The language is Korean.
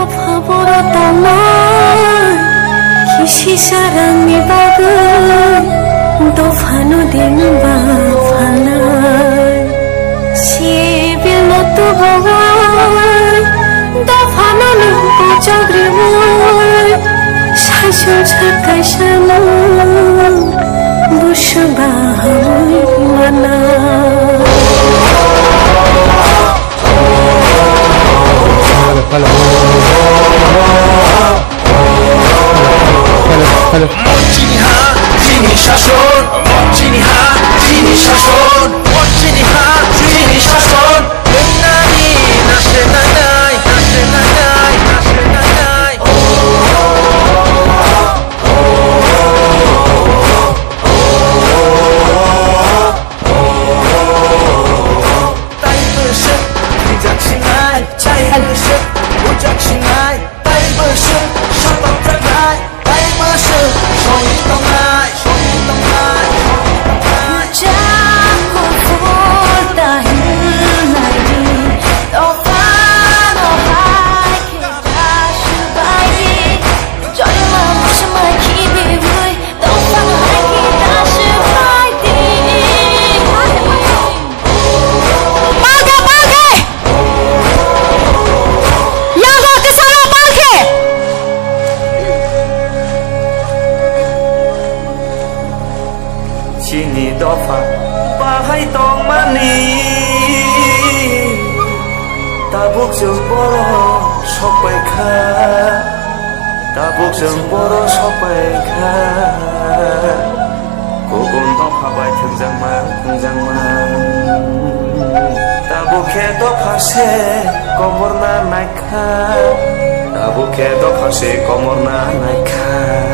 दफा बरतामाय किसी sarangni bagai dofano dimba falai sibil notu bawai dofano lumpu jagriwai sasun sakai sana busbahamui mana 멋지니하 지니 샤손 멋지니하 지니 샤손 멋지니하 지니 샤손 맨날이 나세나나이 나세나나이 나세나나이 따이버스 비작신나이 차이버스 오작신나이 따이버스 샤방자나이 Sini dofa bahai tong mani tabuk jemporo sopai kha tabuk jemporo sopai kha gugun dofa bai thungjang ma tabuk ke dofa se komor na naikha tabuk ke dofa se komor na naikha